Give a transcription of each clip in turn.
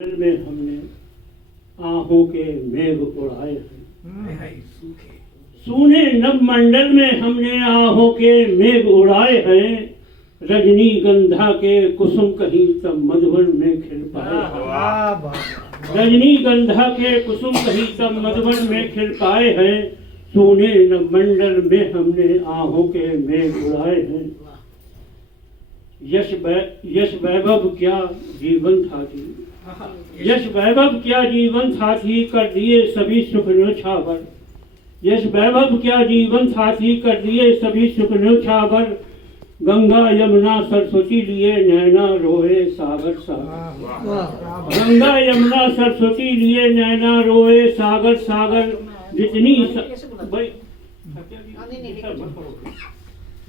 में हमने आहों के मेघ उड़ाए हैं, सूने नभ मंडल में हमने आहों के मेघ उड़ाए हैं। रजनीगंधा के कुसुम कहीं तब मधुबन में खिल पाए हैं। रजनीगंधा के कुसुम कहीं तब मधुबन में खिल पाए हैं। सूने नभ मंडल में हमने आहों के मेघ उड़ाए हैं। यश वैभव क्या जीवन था जी, यश वैभव क्या जीवन साथी कर दिए सभी सुख न्योछावर। यश वैभव क्या जीवन साथी कर दिए सभी सुख न्योछावर। गंगा यमुना सरस्वती लिए नैना रोए सागर सागर। गंगा यमुना सरस्वती लिए नैना रोए सागर सागर। जितनी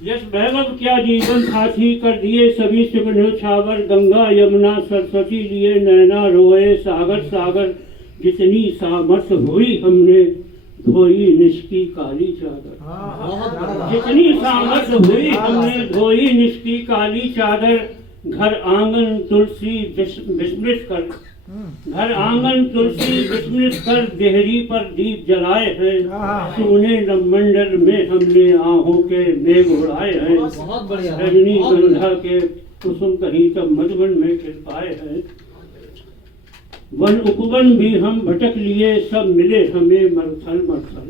यश वैभव क्या जीवन साथी कर दिए सभी सुख न्योछावर। गंगा यमुना सरस्वती लिए नैना रोए सागर सागर। जितनी सामर्थ हुई हमने धोई निष्की काली चादर। जितनी सामर्थ हुई हमने धोई निष्की काली चादर। घर आंगन तुलसी विस्मृत कर, घर आंगन तुलसी विस्मृत कर देहरी पर दीप जलाए हैं। सूने नभ मंडल में हमने आहों के मेघ उड़ाए हैं। रजनीगंधा के कुसुम कहीं तब मधुबन में खिल पाए हैं। वन उपवन भी हम भटक लिए सब मिले हमें मरथल मरथल।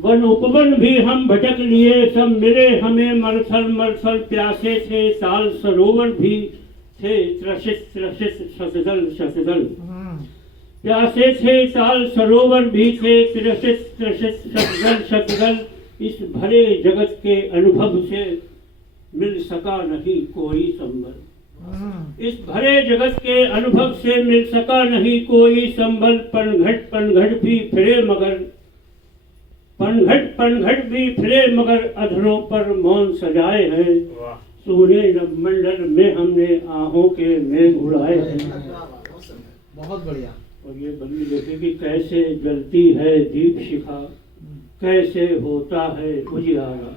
वन उपवन भी हम भटक लिए सब मिले हमें मरथल मरथल। प्यासे थे ताल सरोवर भी थे त्रसित त्रसित शतदल शतदल। प्यासे थे ताल सरोवर भी थे त्रसित त्रसित शतदल शतदल। इस भरे जगत के अनुभव से मिल सका नहीं कोई संबल। इस भरे जगत के अनुभव से मिल सका नहीं कोई संबल। पनघट पनघट भी फिरे मगर, पनघट पनघट भी फिरे मगर अधरों पर मौन सजाए हैं। सूने नभ मंडल में हमने आहों के मेघ उड़ाए हैं। बहुत बढ़िया। और ये बल्ली देखे कि कैसे जलती है दीप शिखा, कैसे होता है उजियारा।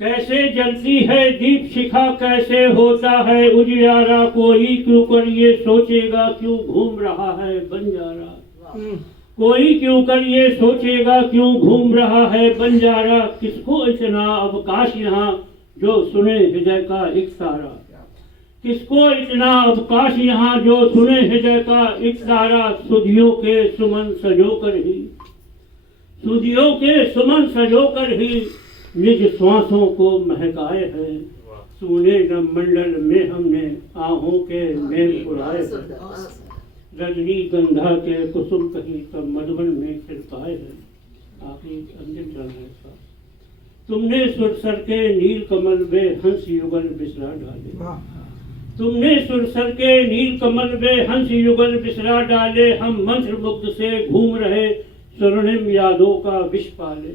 कैसे जलती है दीप शिखा, कैसे होता है उजियारा। कोई क्यों कर ये सोचेगा क्यों घूम रहा है बंजारा। कोई क्यों कर ये सोचेगा क्यों घूम रहा है बंजारा। किसको इतना अवकाश यहाँ जो सुने हृदय का एक सारा। किसको इतना अवकाश यहाँ जो सुने हृदय का एक सारा। सुधियों के सुमन सजोकर ही, सुधियों के सुमन सजोकर ही निज श्वासों को महकाए हैं। सूने नभ मंडल में हमने आहों के मेघ उड़ाए हैं। रजनीगंधा के कुसुम कहीं तब मधुबन में खिल पाए हैं। आखिरी अंतिम चरण है इसका। तुमने सुरसर के नील कमल में हंस युगल बिसरा डाले। तुमने सुरसर के नील कमल में हंस युगल बिसरा डाले। हम मंत्र मुग्ध से घूम रहे स्वर्णिम यादों का विष पाले।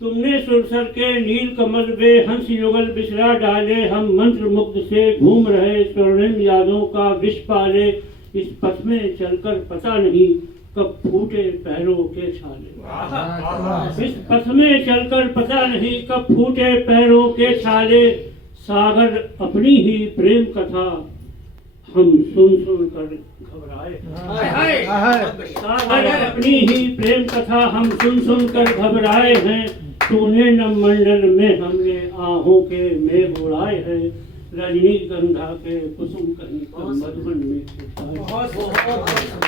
तुमने सुरसर के नील कमल में हंस युगल बिसरा डाले। हम मंत्र मुग्ध से घूम रहे स्वर्णिम यादों का विष पाले। इस पथ में चलकर पता नहीं कब फूटे पैरों के छाले। इस पथ में चलकर पता नहीं कब फूटे पैरों के छाले। सागर अपनी ही प्रेम कथा हम सुन सुन कर घबराए। सागर अपनी ही प्रेम कथा हम सुन सुन कर घबराए हैं। सूने नभ मंडल में हमने आहों के मेघ उड़ाए हैं। रजनीगंधा के कुसुम कहीं तब मधुबन में खिल पाए हैं।